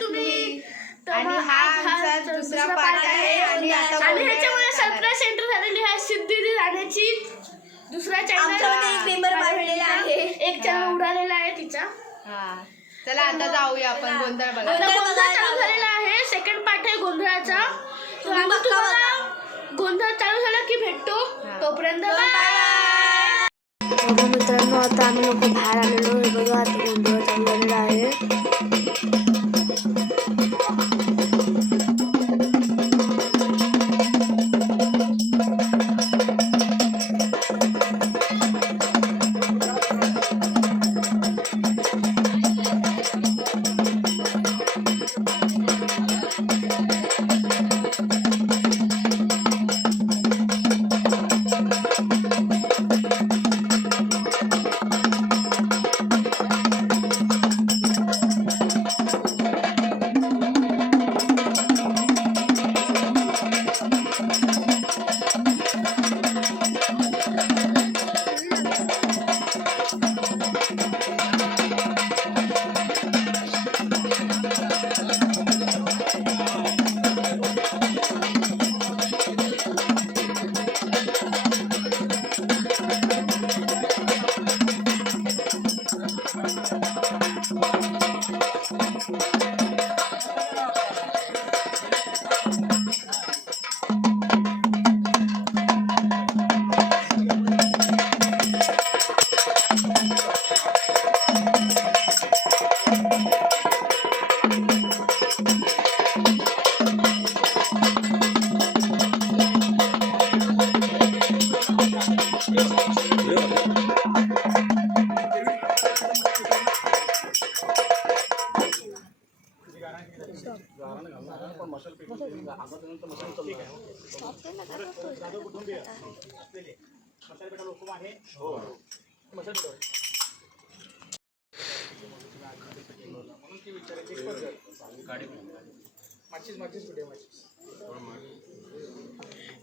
तुम्ही. आणि हा आमचा दुसरा पार्ट आहे आणि ह्याच्यामध्ये 17 सेंटर झालेली आहे सिद्धी जाण्याची. दुसरा चॅनल एक मेंबर वाढलेला आहे, एक चॅनल उडालेला आहे तिचा. चला आता जाऊया आपण गोंधळ बघायला. गोंधळ चालू झालेला आहे, सेकंड पार्ट आहे गोंधळाचा. गोंधळ चालू झाला की भेटतो, तोपर्यंत मित्रांनो आता आम्ही लोक बाहेर आलेलो. हे बघा आता गोंधळ चालू झालेला आहे.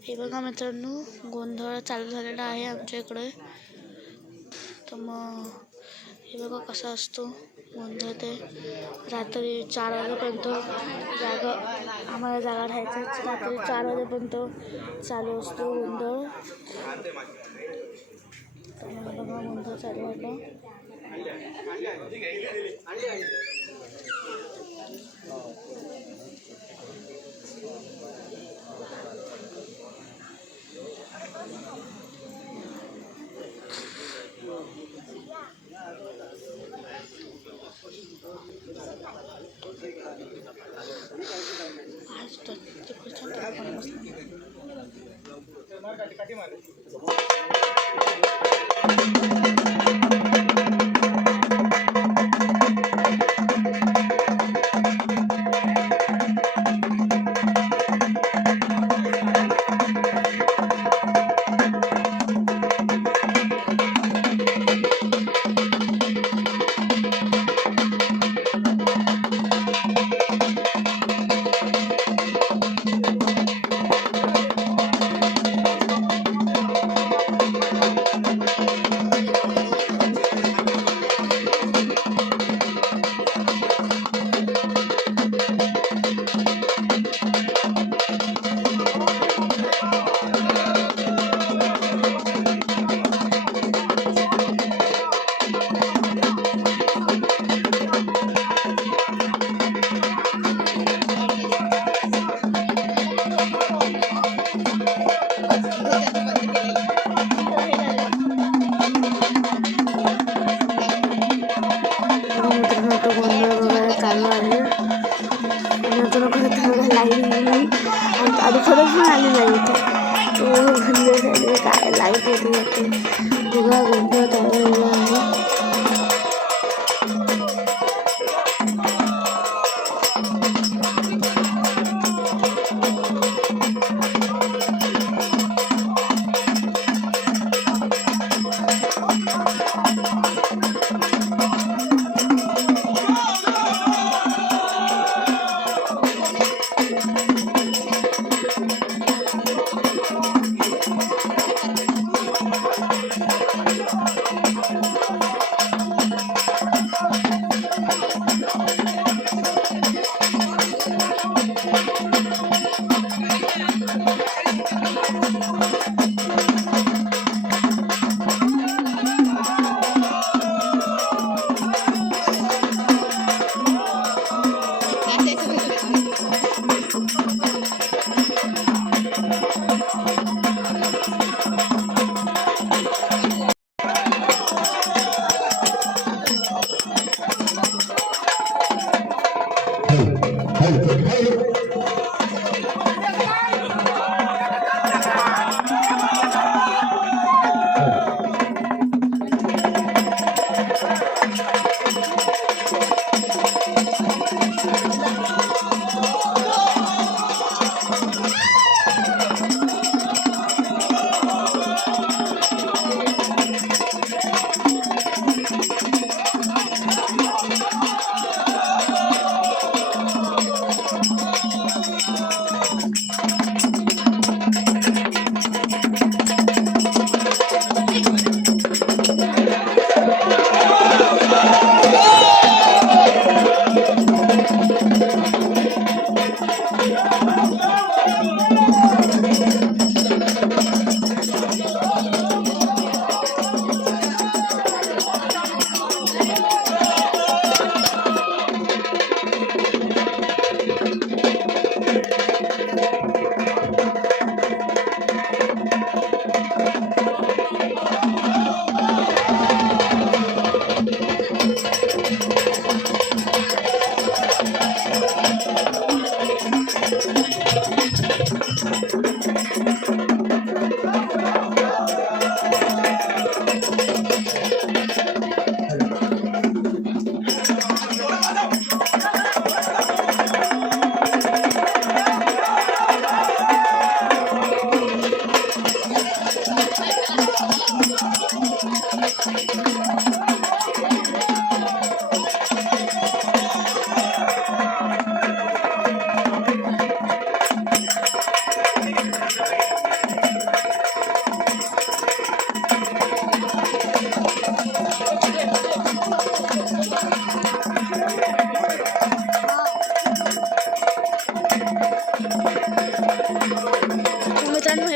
हे बघा मित्रांनो गोंधळ चालू झालेला आहे आमच्या इकडे. तर मग हे बघा कसा असतो गोंधळ. ते रात्री 4 वाजेपर्यंत आम्हाला जागा राहायचं. रात्री 4 वाजेपर्यंत चालू असतो गोंधळ. तर मग बघा गोंधळ चालू होता. आधी खरंच पण आली लाईट. काय लाईट येते बघा गोंधळ चालू आहे.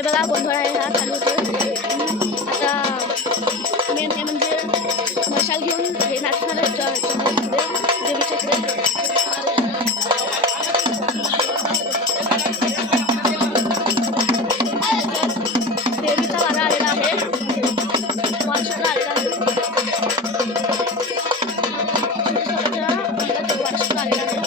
बघा गोंधळ आहे हा चालू होतोय. आता मेन हे म्हणजे मशाल घेऊन हे नाचणार आहेत पुढे देवीच्या पुढे. देवीचा वारा आलेला आहे, वारशाला आलेला आहे. वारशाला आलेला आहे.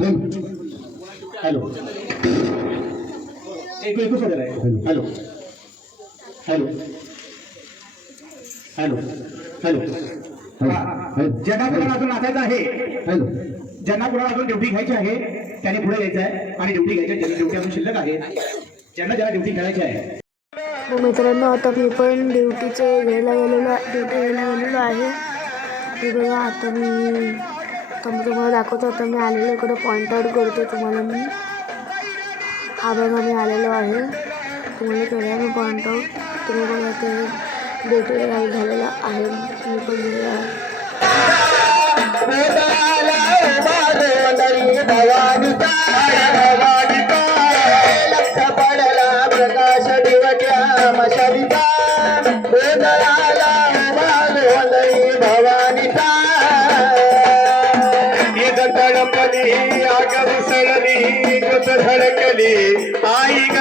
हॅलो एकूच वगैरे आहे. हॅलो हॅलो हॅलो हॅलो ज्यांना कोणाला अजून नाचायचं आहे, हॅलो ज्यांना कोणाला अजून ड्युटी घ्यायची आहे त्याने पुढे यायचं आहे आणि ड्युटी घ्यायची. ड्युटी अजून शिल्लक आहे, ज्यांना ज्याला ड्युटी खेळायची आहे. मित्रांनो आता मी पण ड्युटी घ्यायला गेलेलो आहे. हे बघा आता मी तुम्हाला दाखवतो. आता मी आलेलो इकडे पॉईंट आउट करतो तुम्हाला मी. हा बघा मी आलेलो आहे, तुम्हाला केला मी पॉईंट आउट. तुम्ही बघा ते ड्युटी झालेला आहे, मी पण गेलेलो आहे. धडकली आई ग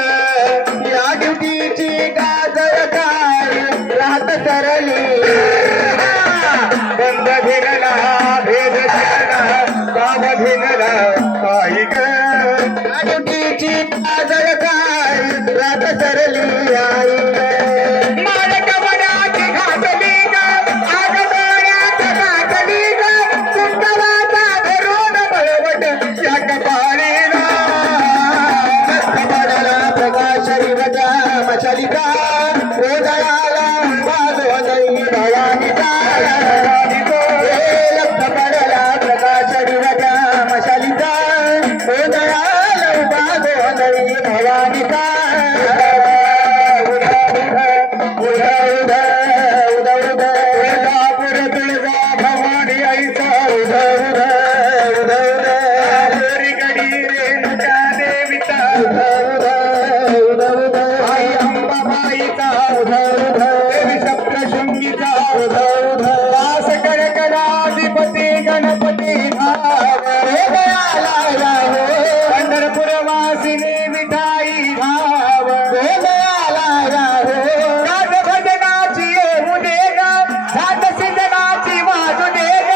या ड्युटीची गाजर काय राहत सरली. बंद भिनला भेद शिकला काम भिनला आई ग या ड्युटीची गाजर काय राहत सरली आई ग. मालक मनाची घातली ग आग डोळ्यात घातली ग कुंडवाचा धरून बळवट या कपाळीला. मशालिका हृदयाला बाजवली भवानीचा. लक्ष पडला प्रकाश दिवजा मशालिका हृदयाला बाजवली भवानीचा. भवानी आईचा गडी रेणुका देवीचा सप्तशृंगीचा दास कडकडाधिपती गणपती धाव पंढरपूर वासिनी विठाई धाव राज भजनाची येऊ दे ग सात सिंधनाची वाजू दे ग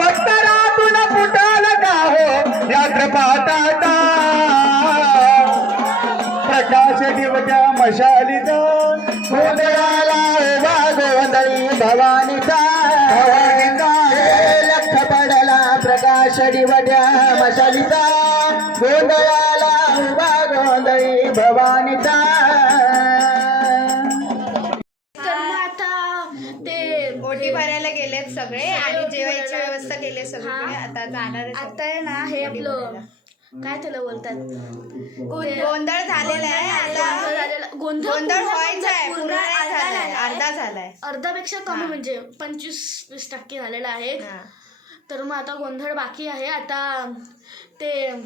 पत्तरातून फुटाल का हो यात्र पाहता प्रकाश दिवजा मशालीचा. गोंधळाला उभा गोंधळी भवानीचा. लक्ष पडला प्रकाश दिवजा मशालीचा. गोंधळाला उभा गोंधळी भवानीचा. तर मग आता ते ओटी भरायला गेलेत सगळे आणि जेवायची व्यवस्था केली सगळीकडे. आता जाणार आता आहे ना हे आपलं काय त्याला बोलतात गोंधळ झालेला आहे. आता गोंधळ व्हायचा आहे, पूर्ण नाही झालाय, अर्धा झालाय. अर्धापेक्षा कमी म्हणजे 25-20% झालेला आहे. तर मग आता गोंधळ बाकी आहे. आता ते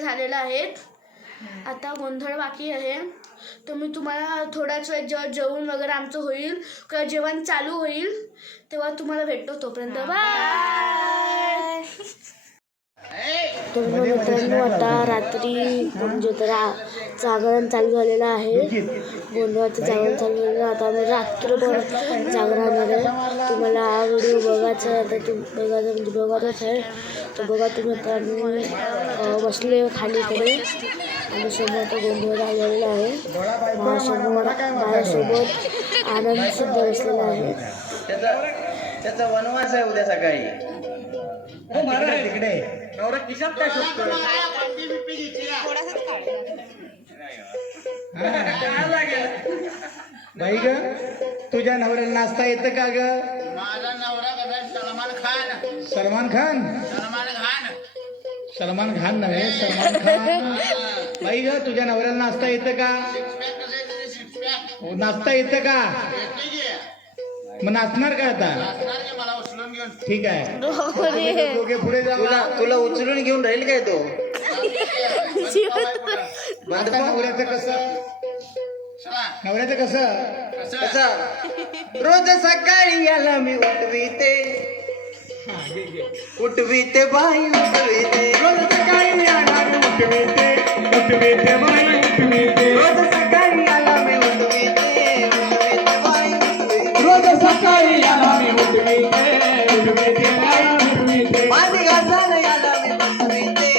झालेलं आहे. आता गोंधळ बाकी आहे. तर मी तुम्हाला थोड्याच वेळ जेव्हा जेवण वगैरे आमचं होईल किंवा जेवण चालू होईल तेव्हा तुम्हाला भेटतो. तोपर्यंत बाय. तर मित्रांनो आता रात्री म्हणजे तर जागरण चालू झालेलं आहे. गोंधळाचं जागरण चालू झालेलं. आता आम्ही रात्रभर जागरणार आहे. तुम्हाला हा व्हिडिओ बघायचा आहे. आता म्हणजे बघायचाच आहे. तर बघा तुम्ही. आता आम्ही बसले खालीकडे आणि समोर आता गोंधळ झालेला आहे. माझ्यासोबत आनंदसुद्धा बसलेला आहे. त्याचा वनवास आहे उद्या सकाळी. तिकडे बाई ग तुझ्या नवऱ्याला नाचता येतं का ग? माझा नवरा सलमान खान. सलमान खान. सलमान खान नव्हे, सलमान खान. बाई ग तुझ्या नवऱ्याला नाचता येतं का? नाचता येतं का? मग नाचणार का आता? ठीक आहे. दोघे पुढे जा. तुला उचलून घेऊन राहील काय तो? नवऱ्याचं कसं कसा रोज सकाळी याला मी उठविते बाई उठविते. रोज सकाळी याला मी उठविते बाई उठविते. रोज सकाळी याला मी उठविते बाई उठविते. रोज सकाळी याला मी उठविते बाई उठविते. माझी घासाला याला मी उठविते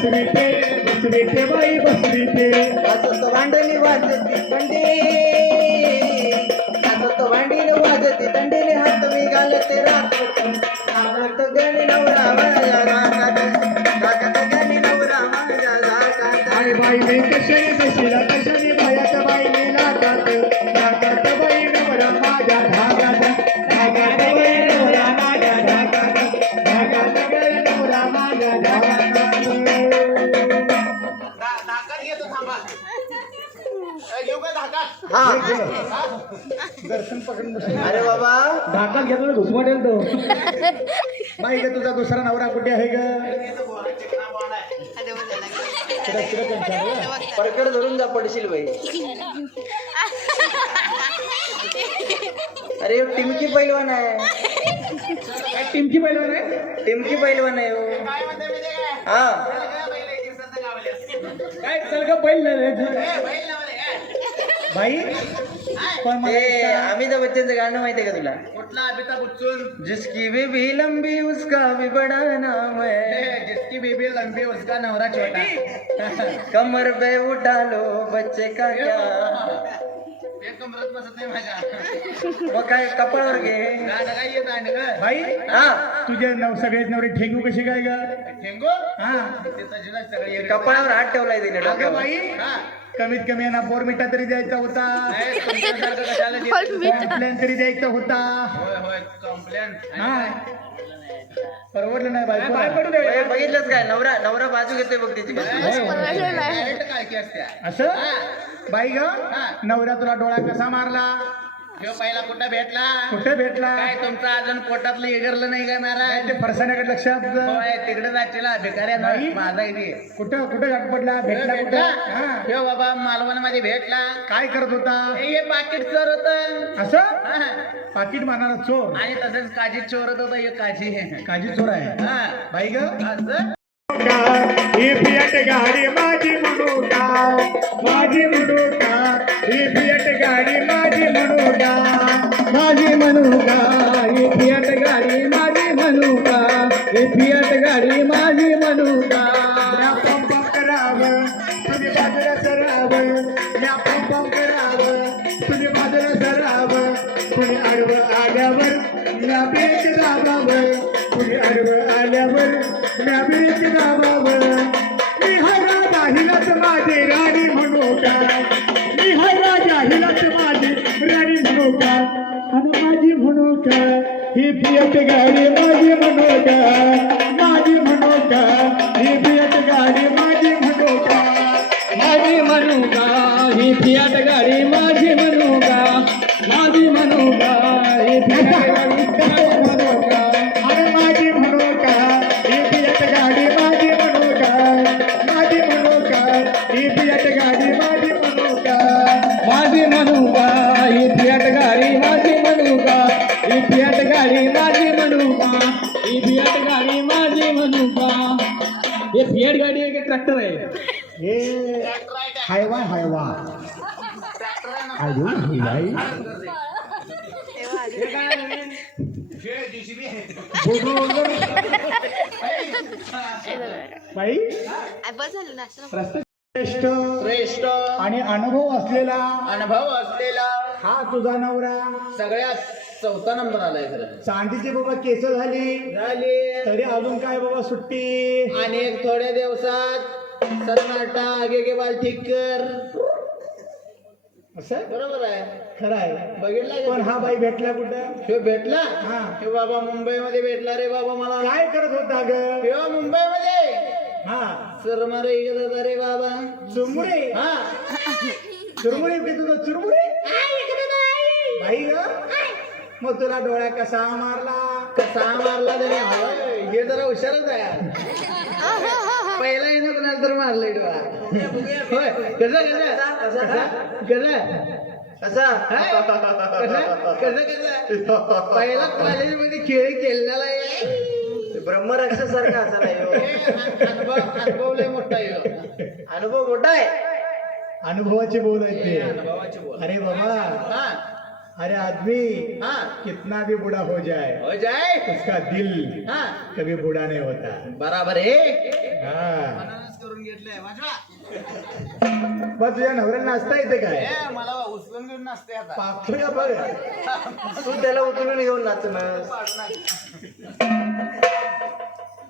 बसवी ते बाई बसवी ते वाजत भांडणी वाजती दंडे वाजत भांडीने वाजती दंडीने हात मी घालते राखत गणी नवरा माझ्या राखात गणी नवरा माझ्या राखात आई बाई मी कशाने बसला कशाने बायात बाई मी नाकात बाई नवरा माझ्या धागात बाई नवरा माझ्या धागात बाई नवरा माझ्या धागात हा दर्शन पकडून बसला अरे बाबा धाकात घेतला घुसमटेल तो बाई ग तुझा दुसरा नवरा कुठे आहे ग परकड धरून जा पडशील बाई अरे ह्यो टिमकी पैलवान आहे टीमची पहिलवान आहे टिमकी पैलवान आहे हो. हा काय चल ग पहिल बाई पण ते अमिताभ बच्चनचं गाणं माहितीये का तुला कुठला अमिताभ बच्चन जिसकी बीबी लंबी उसका भी बड़ा नाम है जिसकी बेबी लंबी उसका नवरा छोटा कमर पे उठा लो बच्चे का क्या कमरत बसत नाही माझ्या मग काय कपाळावर घे गाणं काय येत आहे ना ग बाई हा तुझे सगळेच नवरे ठेंगू कशी काय ग ठेंगू हा सगळे कपाळावर हात ठेवलाय तिने अगं डोक्यावर बाई कमीत कमी यांना बोरमिटा तरी द्यायचा होता कॉम्प्लेन तरी द्यायचा होता हा परवडलं नाही बाई काय पडू दे ए, बघितलंच काय नवरा नवरा बाजू घेतोय बघ तिची असं बाई ग नवरा तुला डोळा कसा मारला पहिला कुठं भेटला कुठे भेटला काय तुमचं अजून पोटातलं एगरलं नाही काय महाराज ते फरसाण्याकडे लक्षात होय, तिकडे जायला भिकाऱ्या नाही. माझा इथे कुठं कुठं गाठ पडला भेटला भेटला कुठं हा हे बाबा मालवण मध्ये भेटला काय करत होता हे पाकिट चोर होत असं पाकिट मारणारा चोर आणि तसंच काजी चोरत होता हे काजी काजी चोर आहे हा बाई ग असं ही फियाट गाडी माझी म्हणू का माझी म्हणू का ही फियाट गाडी माझी म्हणू का माझी म्हणू का ही फियाट गाडी माझी म्हणू का ही फियाट गाडी माझी म्हणू का म्या पंप करावं तुझी बाजूला सरावं म्या पंप करावं तुझी बाजूला सरावं कुणी आडवं आल्यावर म्या बेच दाबावं कुणी आडवं आल्यावर म्या बेच दाबावं मी हर राजा हिलाच माझी राणी म्हणू का मी हर राजा हिलाच माझी राणी म्हणू का आणि माझी म्हणू का ही फियट गाडी माझी म्हणू का माझी म्हणू का ही फियट गाडी माझी म्हणू का माझी म्हणू का ही फियट गाडी माझी म्हणू का माझी म्हणू का ही फियट गाडी माझी म्हणू का अरे माझी म्हणू का ही फियट गाडी माझी म्हणू का माझी म्हणू का ही फियट गाडी माझी म्हणू का माझी म्हणू का ही फियट गाडी माझी म्हणू का ही फियट गाडी माझी म्हणू का ही फियट गाडी माझी म्हणू का हे फियट गाडी आहे की ट्रॅक्टर आहे हे हायवा हायवा बाई श्रेष्ठ आणि अनुभव असलेला अनुभव असलेला हा तुझा नवरा सगळ्यात चौथा नंबर आलाय खरं चांदीची बाबा केस झाली तरी अजून काय बाबा सुट्टी आणि एक थोड्या दिवसात सन्नाटा आगे के बाल ठीक कर असं बरोबर आहे खरं आहे बघितला पण हा बाई भेटला कुठं ह्यो भेटला हा. हे बाबा मुंबईमध्ये भेटला रे बाबा मला काय करत होता ग ह्यो मुंबईमध्ये हा सरमारे इकडे होता रे बाबा चुरमुरे हा चुरमुरे कुठे तुझं चुरमुरे बाई ग मग तुला डोळ्या कसा मारला कसा मारला त्याने होय, हे जरा हुशारच आहे यार. पहिला येणं कोणाला तर मारलंय डोळा होय कसं कसं कसा कसं पहिला कॉलेजमध्ये खेळ खेळलेला आहे ब्रह्मराक्षस सारखा असा नाही अनुभव लय मोठा आहे अनुभव मोठा आहे अनुभवाचे बोल आहेत ते अनुभवाची बोल अरे बाबा हा अरे आदमी हाँ कितना भी बूढ़ा हो जाए हो जाए उसका दिल हाँ कभी बूढ़ा नहीं होता बराबर है हाँ सांगितलंय वाजवा. बा तुझ्या नवऱ्याला नाचता येते काय? मला उचलून घेऊन नसते आता. पाकळी का बघ. तू त्याला उचलून घेऊन नाचणार.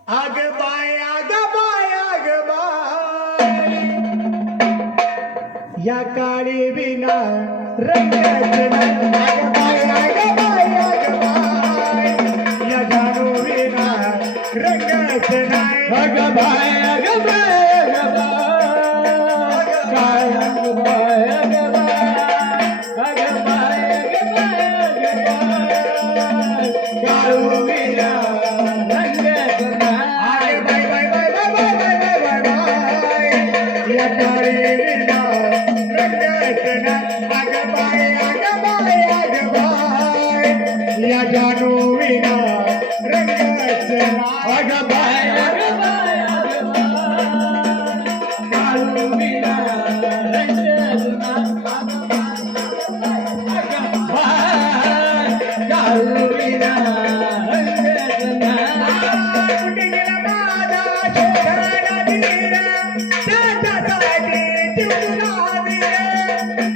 आग बाय आग बाय आग बाय या काळी विना रंगाचं नाही. आग बाय आग बाय आग बाय या जानू विना रंगाचं नाही. आग बाय आग बाय आग बाय काय आग बाय आग बाय आग बाय आग बाय आग बाय काळू विना रंगाचं नाही. आग बाय बाय बाय बाय बाय बाय बाय बाय या काळी विना रंगाचं नाही. आग बाय आग बाय आग बाय या जानू विना रंगाचं नाही. आग बाय आग बाय आग बाय काळू विना रंगाचं नाही. काळू विना रंगाचं नाही. कुठे गेला माझा शोधणारा धीर त्याच्यासाठी जीवना धीर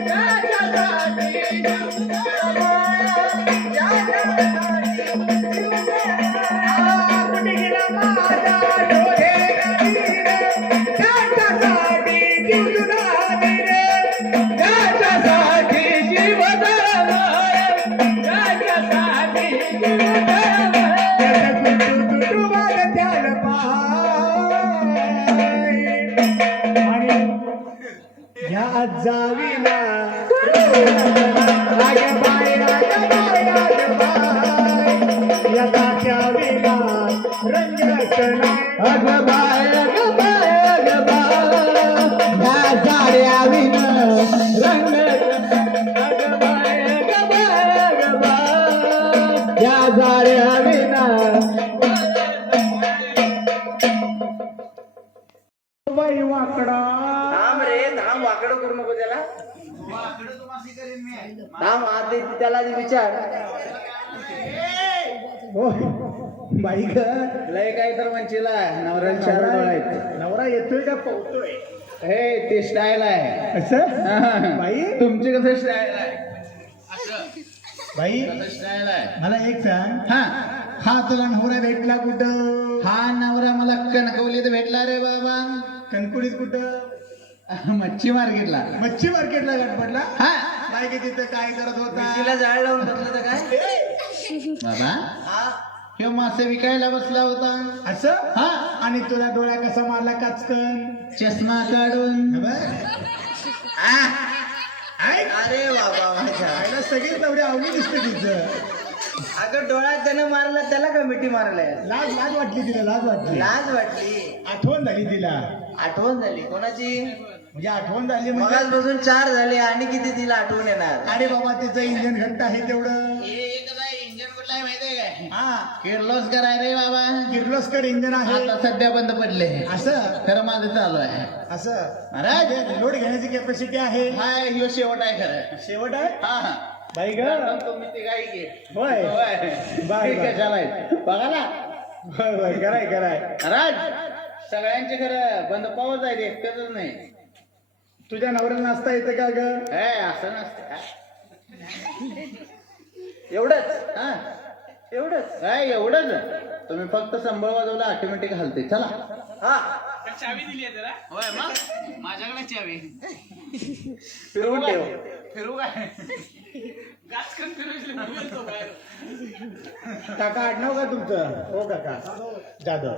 त्याच्यासाठी जीवना कुठे गेला माझा शोधणारा धीर त्याच्यासाठी जीवना धीर त्याच्यासाठी जीवना त्याच्यासाठी जीवना या जावीला आग बाय आग बाय आग बाय या तात्या विना रंगाचं नाही. आग बाय आग बाय आग बाय या जाड्या विना रंगाचं आग बाय आग बाय आग बाय या जाड्या विना बाई वाकडा. थांब रे थांब, वाकडं करू नको त्याला. वाकडं तुम्हाला करेन मी. थांब आधी त्याला विचार. हो बाई ग लय काय तर म्हणशीला नवऱ्याला चार डोळे आहेत. नवरा येतोय का पोहतोय हे ते स्टाईल आहे. असं बाई तुमची कसं स्टाईल आहे? बाई स्टाईल आहे. मला एक सांग, हा हा तुला नवरा भेटला कुठं? हा नवरा मला कणकवलीत भेटला रे बाबा. कणकुलीत कुठं? मच्छी मार्केटला. मच्छी मार्केटला गटपडला. हा काय की तिथं काय करत होता? तिला जाळ लावून बसलं तर काय? बाबा हा हे मासे विकायला बसला होता. असं हा आणि तुला डोळ्या कसा मारला काचकन? चष्मा काढून. अरे बाबा माझ्या, आईला सगळीच नवरी आवडी दिसते तिचं. अगं डोळ्यात त्यानं मारला त्याला का मिठी मारलाय? लाज लाज वाटली तिला, लाज वाटली, लाज वाटली. आठवण झाली तिला. आठवण झाली कोणाची? म्हणजे आठवण झाली म्हणजे मगाच बसून 4 झाले आणि किती तिला आठवण येणार? अरे बाबा तिचं इंजन घट्ट आहे तेवढं. इंजन कुठला आहे माहितीये काय? हा किर्लोस्कर आहे रे बाबा. किर्लोस्कर इंजन आहे. आता सध्या बंद पडले. असं खरं माझं चालू आहे. असं महाराज लोड घेण्याची कॅपॅसिटी आहे. हाय ह्यो शेवट आहे खरं. शेवट आहे हा हा बाई ग. तुम्ही ते गाई घे. होय होय. बाय, ठीक आहे, बाय. चालाय. बघा ना होय होय कराय कराय. महाराज सगळ्यांचे खरं बंद पावच आहे, एकट्याच नाही. तुझ्या नवऱ्याला नाचता येते का ग? हे असं नसतं काय. एवढंच हा एवढंच. काय एवढंच. तुम्ही फक्त संबळ वाजवला ऑटोमॅटिक हलते. चला. हा चावी दिली आहे त्याला. होय मग माझ्याकडे चावी. फिरवून ठेव. फिरू काय? काका आडनाव का तुमचं? हो काका जाधव.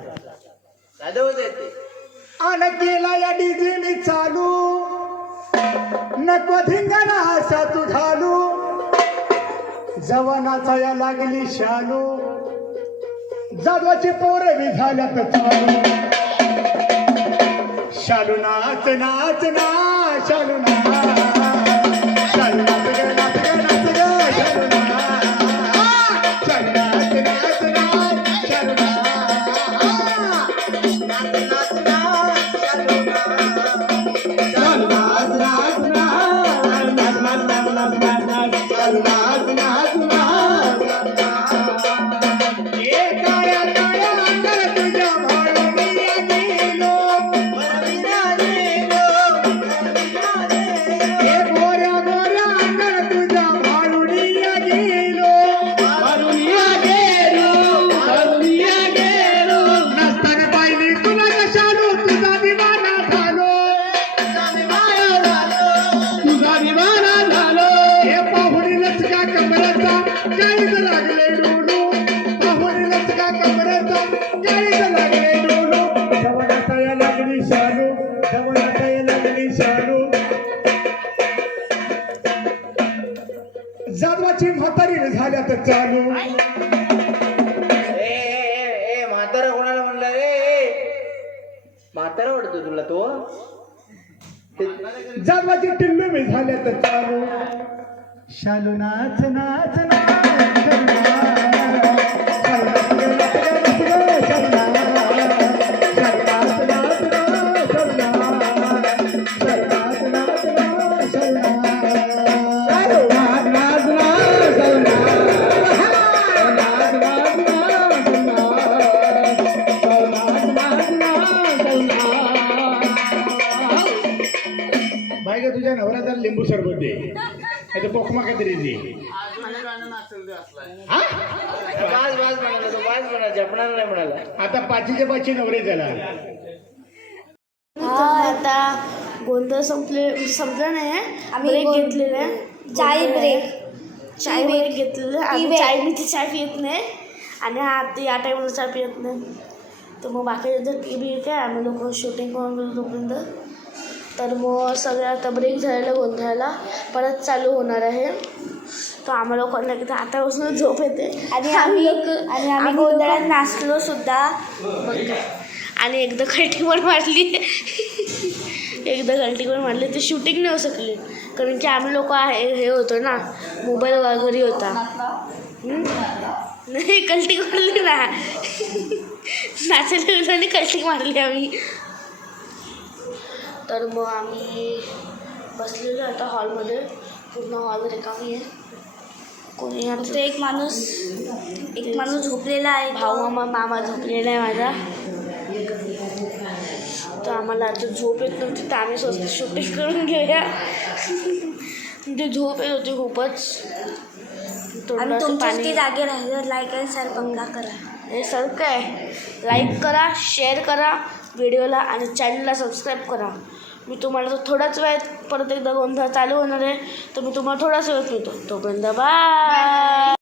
साधं होते ते. अन केला या डीजेने चालू, नको धिंगाणा असा तू घालू, जवानाचा या लागली शालू, जाधवाची पोरं बी झाल्यात चालू. शालू नाच नाच ना, शालू नाच, शालू नाच ग नाच ग नाच ग, शालू नाच, शालू नाच नाच ना, शालू नाच. शानू जादवाची म्हातारी झाल्यात चालू ए म्हातारा कोणाला म्हणला रे म्हातारा वाटतो तुला तो जादवाची टिल्लू मी झाल्यात चालू शालू नाच नाच बाई का तुझ्या नवऱ्याचा लिंबू सरबत दे नाही पोखमा काहीतरी दे वाज म्हणाला तो वाज म्हणा जपणार नाही म्हणाला आता पाचीचे पाचशे नवरे झाला हा आता गोंधळ संपला नाही आम्ही ब्रेक घेतलेला आहे चाय ब्रेक चाय ब्रेक घेतलेला आम्ही चाय मी ती चाय पित नाही आणि हा या टाईमला चाय पित नाही तर मग बाकी जर टी व्ही काय आम्ही लोक शूटिंग करून गेलो तोपर्यंत तर मग सगळं आता ब्रेक झालेला गोंधळाला परत चालू होणार आहे तर आम्हाला लोकांना की आतापासून झोप येते आणि आम्ही गोंधळात नाचलो सुद्धा आणि एकदा कल्टी पण मारली ते शूटिंग नाही होऊ शकली कारण की आम्ही लोक हे होतो ना मोबाईल घरी होता नाही कल्टी मारली ना नाचायला गेलो आणि कल्टी मारली आम्ही तर मग आम्ही बसलेलो आता हॉलमध्ये पूर्ण हॉल रिकामी आहे कोणी फक्त एक माणूस झोपलेला आहे भाऊ मामा झोपलेला आहे माझा तर आम्हाला आता झोप येत नव्हती तर आम्ही स्वस्त शूटिंग करून घेऊया ते झोप येत होती खूपच आणि तुमच्यासाठी जागे राहिलं लाईक आणि शेअर पंगा करा हे सर काय लाईक करा शेअर करा व्हिडिओला आणि चॅनलला सबस्क्राईब करा मी तुम्हाला तर थोड्याच वेळात परत एकदा गोंधळ चालू होणार आहे तर मी तुम्हाला थोडाच वेळात मिळतो तोपर्यंत बाय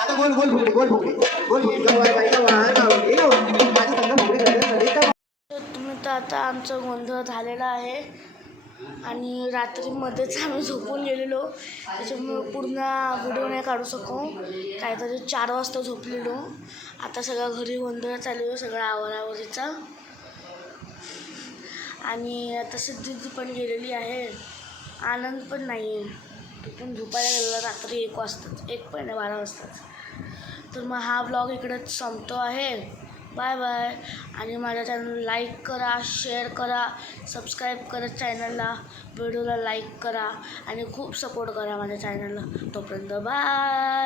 आता गोल गोल फुगडी गोल फुगडी गोल फुगडी तर तुम्ही तर आता आमचं गोंधळ झालेला आहे आणि रात्रीमध्येच आम्ही झोपून गेलेलो, त्याच्यामुळे पूर्ण व्हिडिओ नाही काढू शकू. काहीतरी 4 वाजता झोपलेलो. आता सगळं घरी गोंधळ चालू आहे, सगळं आवरावरीचा. आणि आता सिद्धी पण गेलेली आहे, आनंद पण नाही आहे. तो पण झोपायला गेलेला रात्री 1 वाजताच, 1 पण नाही 12 वाजताच. तर मग हा ब्लॉग इकडेच संपतो आहे. Bye bye. आणि माझ्या चॅनल लाईक करा, शेअर करा, सबस्क्राईब करा चॅनलला, व्हिडिओला लाईक करा आणि खूप सपोर्ट करा माझ्या चॅनलला. तोपर्यंत बाय.